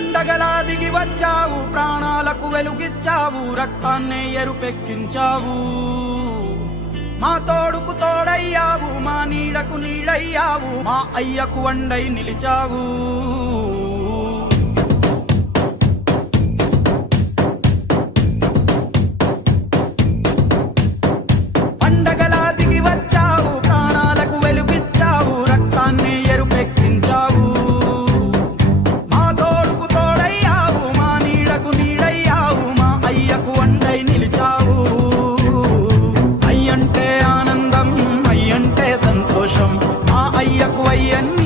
పండగలా దిగి వచ్చావు, ప్రాణాలకు వెలుగిచ్చావు, రక్తాన్నే ఎరుపెక్కించావు. మా తోడుకు తోడయ్యావు, మా నీడకు నీడయ్యావు, మా అయ్యకు వండై నిలిచావు. పండగలా దిగి వచ్చావు, ప్రాణాలకు వెలుగిచ్చావు, రక్తాన్ని ఎరుపెక్కించావు. మా తోడుకు తోడయ్యావు, మా నీడకు నీడయ్యావు, మా అయ్యకు వండై నిలిచావు. అయ్యంటే ఆనందం, అయ్యంటే సంతోషం, మా అయ్యకు అయ్యన్న